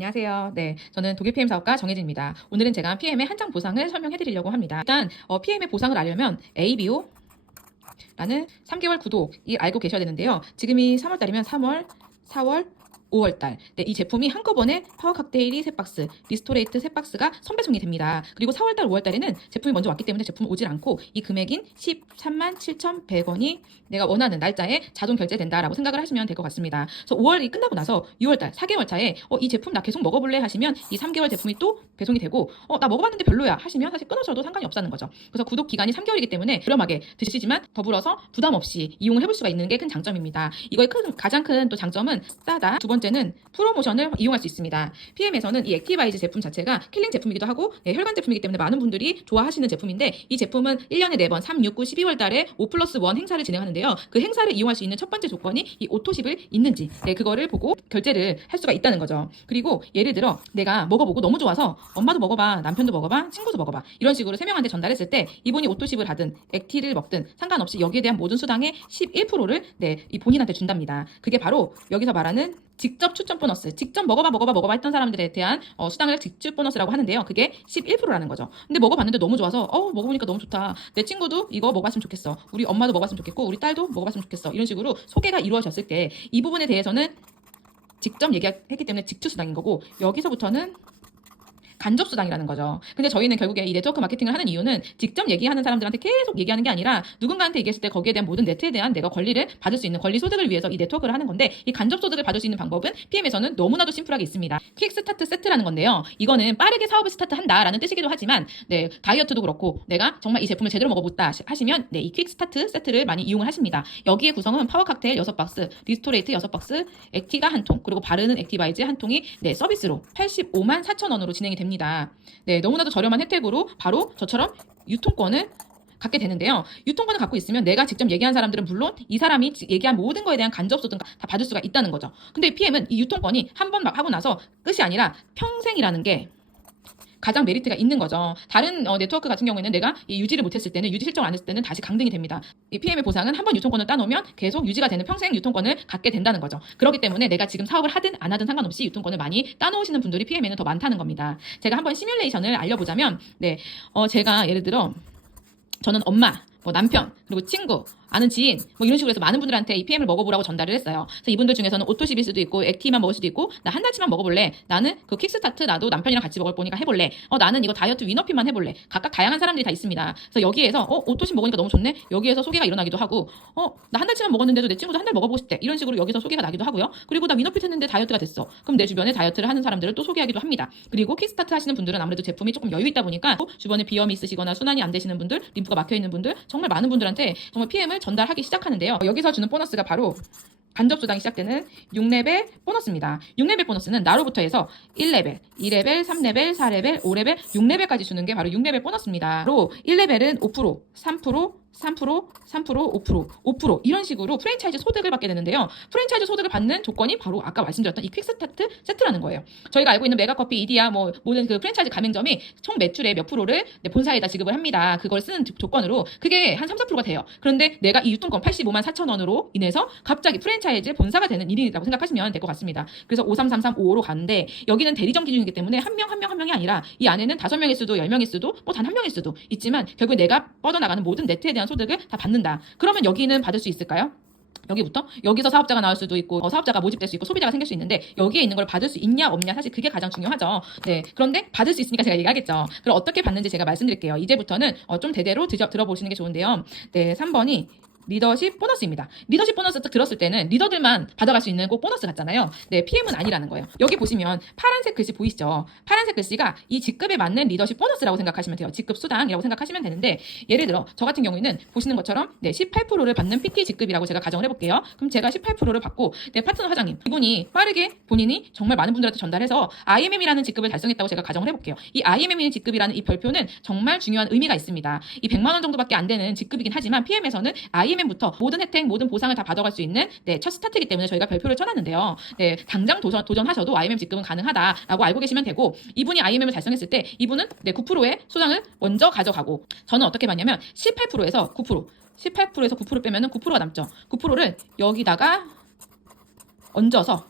안녕하세요. 네, 저는 독일 PM 사업가 정혜진입니다. 오늘은 제가 PM의 한 장 보상을 설명해 드리려고 합니다. 일단 PM의 보상을 알려면 ABO 라는 3개월 구독이 알고 계셔야 되는데요. 지금이 3월달이면 3월, 4월, 5월달. 네, 이 제품이 한꺼번에 파워 칵테일이 3박스, 리스토레이트 3박스가 선배송이 됩니다. 그리고 4월달, 5월달에는 제품이 먼저 왔기 때문에 제품이 오질 않고 이 금액인 13만 7,100원이 내가 원하는 날짜에 자동 결제된다라고 생각을 하시면 될 것 같습니다. 그래서 5월이 끝나고 나서 6월달, 4개월 차에 이 제품 나 계속 먹어볼래 하시면 이 3개월 제품이 또 배송이 되고 나 먹어봤는데 별로야 하시면 사실 끊으셔도 상관이 없다는 거죠. 그래서 구독 기간이 3개월이기 때문에 저렴하게 드시지만 더불어서 부담 없이 이용을 해볼 수가 있는 게 큰 장점입니다. 이거의 가장 큰 또 장점은 싸다. 두 번째는 프로모션을 이용할 수 있습니다. PM에서는 이 액티바이즈 제품 자체가 킬링 제품이기도 하고 혈관 제품이기 때문에 많은 분들이 좋아하시는 제품인데 이 제품은 1년에 4번 3, 6, 9, 12월 달에 5+1 행사를 진행하는데요. 그 행사를 이용할 수 있는 첫 번째 조건이 이 오토십을 있는지 그거를 보고 결제를 할 수가 있다는 거죠. 그리고 예를 들어 내가 먹어보고 너무 좋아서 엄마도 먹어봐, 남편도 먹어봐, 친구도 먹어봐 이런 식으로 3명한테 전달했을 때 이분이 오토십을 하든 액티를 먹든 상관없이 여기에 대한 모든 수당의 11%를 이 본인한테 준답니다. 그게 바로 여기서 말하는 직접 추천 보너스, 직접 먹어봐 했던 사람들에 대한 수당을 직접 보너스라고 하는데요. 그게 11%라는 거죠. 근데 먹어봤는데 너무 좋아서 먹어보니까 너무 좋다. 내 친구도 이거 먹어봤으면 좋겠어. 우리 엄마도 먹어봤으면 좋겠고 우리 딸도 먹어봤으면 좋겠어. 이런 식으로 소개가 이루어졌을 때 이 부분에 대해서는 직접 얘기했기 때문에 직추 수당인 거고 여기서부터는 간접 수당이라는 거죠. 근데 저희는 결국에 이 네트워크 마케팅을 하는 이유는 직접 얘기하는 사람들한테 계속 얘기하는 게 아니라 누군가한테 얘기했을 때 거기에 대한 모든 네트에 대한 내가 권리를 받을 수 있는 권리 소득을 위해서 이 네트워크를 하는 건데 이 간접 소득을 받을 수 있는 방법은 PM에서는 너무나도 심플하게 있습니다. 퀵 스타트 세트라는 건데요. 이거는 빠르게 사업을 스타트한다라는 뜻이기도 하지만 다이어트도 그렇고 내가 정말 이 제품을 제대로 먹어보다 하시면 이 퀵 스타트 세트를 많이 이용을 하십니다. 여기에 구성은 파워 칵테일 6박스, 리스토레이트 6박스, 액티가 한 통, 그리고 바르는 액티바이즈 한 통이 서비스로 85만 4천 원으로 진행이 됩니다. 너무나도 저렴한 혜택으로 바로 저처럼 유통권을 갖게 되는데요. 유통권을 갖고 있으면 내가 직접 얘기한 사람들은 물론 이 사람이 얘기한 모든 거에 대한 간접소득 다 받을 수가 있다는 거죠. 근데 PM은 이 유통권이 한 번 하고 나서 끝이 아니라 평생이라는 게 가장 메리트가 있는 거죠. 다른 네트워크 같은 경우에는 내가 유지를 못했을 때는 유지 실적을 안 했을 때는 다시 강등이 됩니다. 이 PM의 보상은 한 번 유통권을 따놓으면 계속 유지가 되는 평생 유통권을 갖게 된다는 거죠. 그렇기 때문에 내가 지금 사업을 하든 안 하든 상관없이 유통권을 많이 따놓으시는 분들이 PM에는 더 많다는 겁니다. 제가 한번 시뮬레이션을 알려보자면 제가 예를 들어 저는 엄마, 남편, 그리고 친구, 아는 지인 이런 식으로 해서 많은 분들한테 이 PM을 먹어보라고 전달을 했어요. 그래서 이분들 중에서는 오토십일 수도 있고 액티만 먹을 수도 있고 나 한 달치만 먹어볼래. 나는 그 퀵스타트 나도 남편이랑 같이 먹을 거니까 해볼래. 나는 이거 다이어트 위너피만 해볼래. 각각 다양한 사람들이 다 있습니다. 그래서 여기에서 오토십 먹으니까 너무 좋네. 여기에서 소개가 일어나기도 하고 나 한 달치만 먹었는데도 내 친구도 한 달 먹어보고 싶대. 이런 식으로 여기서 소개가 나기도 하고요. 그리고 나 위너피 했는데 다이어트가 됐어. 그럼 내 주변에 다이어트를 하는 사람들을 또 소개하기도 합니다. 그리고 퀵스타트 하시는 분들은 아무래도 제품이 조금 여유 있다 보니까 주변에 비염이 있으시거나 순환이 안 되시는 분들, 림프가 막혀 있는 분들 정말 많은 분들한테 정말 PM을 전달하기 시작하는데요. 여기서 주는 보너스가 바로 간접 수당이 시작되는 6레벨 보너스입니다. 6레벨 보너스는 나로부터 해서 1레벨, 2레벨, 3레벨, 4레벨, 5레벨, 6레벨까지 주는 게 바로 6레벨 보너스입니다. 바로 1레벨은 5%, 3%, 3%, 5%, 5% 이런 식으로 프랜차이즈 소득을 받게 되는데요. 프랜차이즈 소득을 받는 조건이 바로 아까 말씀드렸던 이 퀵스타트 세트라는 거예요. 저희가 알고 있는 메가커피, 이디야 모든 그 프랜차이즈 가맹점이 총 매출의 몇 프로를 본사에다 지급을 합니다. 그걸 쓰는 조건으로 그게 한 3, 4%가 돼요. 그런데 내가 이 유통권 85만 4천 원으로 인해서 갑자기 프랜차이즈 본사가 되는 일이라고 생각하시면 될 것 같습니다. 그래서 533355로 가는데 여기는 대리점 기준이기 때문에 한 명이 아니라 이 안에는 5명일 수도 10명일 수도 단 한 명일 수도 있지만 결국 내가 뻗어나가는 모든 네트에 대한 소득을 다 받는다. 그러면 여기는 받을 수 있을까요? 여기서 사업자가 나올 수도 있고 사업자가 모집될 수 있고 소비자가 생길 수 있는데 여기에 있는 걸 받을 수 있냐 없냐 사실 그게 가장 중요하죠. 그런데 받을 수 있으니까 제가 얘기하겠죠. 그럼 어떻게 받는지 제가 말씀드릴게요. 이제부터는 좀 대대로 들어보시는 게 좋은데요. 3번이 리더십 보너스입니다. 리더십 보너스 딱 들었을 때는 리더들만 받아갈 수 있는 꼭 보너스 같잖아요. PM은 아니라는 거예요. 여기 보시면 파란색 글씨 보이시죠? 파란색 글씨가 이 직급에 맞는 리더십 보너스라고 생각하시면 돼요. 직급 수당이라고 생각하시면 되는데 예를 들어 저 같은 경우에는 보시는 것처럼 18%를 받는 PT 직급이라고 제가 가정을 해볼게요. 그럼 제가 18%를 받고 내 파트너 사장님 이분이 빠르게 본인이 정말 많은 분들한테 전달해서 IMM이라는 직급을 달성했다고 제가 가정을 해볼게요. 이 IMM 직급이라는 이 별표는 정말 중요한 의미가 있습니다. 이 100만 원 정도밖에 안 되는 직급이긴 하지만 PM에서는 IMM부터 모든 혜택, 모든 보상을 다 받아갈 수 있는 첫 스타트이기 때문에 저희가 별표를 쳐놨는데요. 당장 도전하셔도 IMM 직급은 가능하다라고 알고 계시면 되고 이분이 IMM을 달성했을 때 이분은 9%의 수당을 먼저 가져가고 저는 어떻게 봤냐면 18%에서 9%, 18%에서 9% 빼면은 9%가 남죠. 9%를 여기다가 얹어서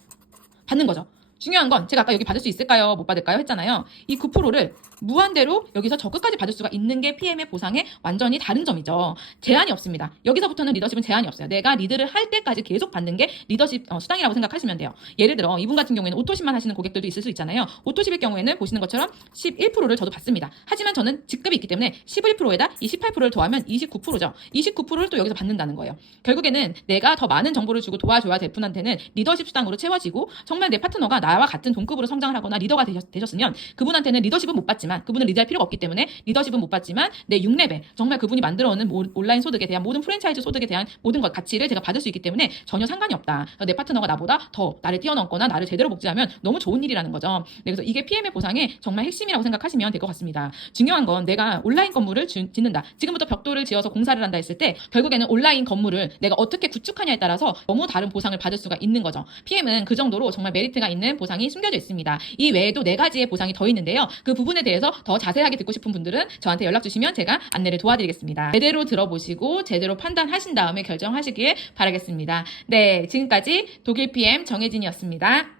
받는 거죠. 중요한 건 제가 아까 여기 받을 수 있을까요? 못 받을까요? 했잖아요. 이 9%를 무한대로 여기서 저 끝까지 받을 수가 있는 게 PM의 보상의 완전히 다른 점이죠. 제한이 없습니다. 여기서부터는 리더십은 제한이 없어요. 내가 리드를 할 때까지 계속 받는 게 리더십 수당이라고 생각하시면 돼요. 예를 들어 이분 같은 경우에는 오토십만 하시는 고객들도 있을 수 있잖아요. 오토십의 경우에는 보시는 것처럼 11%를 저도 받습니다. 하지만 저는 직급이 있기 때문에 11%에다 이 18%를 더하면 29%죠. 29%를 또 여기서 받는다는 거예요. 결국에는 내가 더 많은 정보를 주고 도와줘야 될 분한테는 리더십 수당으로 채워지고 정말 내 파트너가 나와 같은 동급으로 성장을 하거나 리더가 되셨으면 그분한테는 리더십은 못 받지만 그분은 리드할 필요가 없기 때문에 리더십은 못 받지만 내 6레벨 정말 그분이 만들어오는 온라인 소득에 대한 모든 프랜차이즈 소득에 대한 모든 것 가치를 제가 받을 수 있기 때문에 전혀 상관이 없다. 내 파트너가 나보다 더 나를 뛰어넘거나 나를 제대로 복제하면 너무 좋은 일이라는 거죠. 그래서 이게 PM의 보상의 정말 핵심이라고 생각하시면 될 것 같습니다. 중요한 건 내가 온라인 건물을 짓는다. 지금부터 벽돌을 지어서 공사를 한다 했을 때 결국에는 온라인 건물을 내가 어떻게 구축하냐에 따라서 너무 다른 보상을 받을 수가 있는 거죠. PM은 그 정도로 정말 메리트가 있는 보상이 숨겨져 있습니다. 이 외에도 4가지의 보상이 더 있는데요. 그 부분에 대해서 더 자세하게 듣고 싶은 분들은 저한테 연락 주시면 제가 안내를 도와드리겠습니다. 제대로 들어보시고 제대로 판단하신 다음에 결정하시길 바라겠습니다. 네, 지금까지 독일 PM 정혜진이었습니다.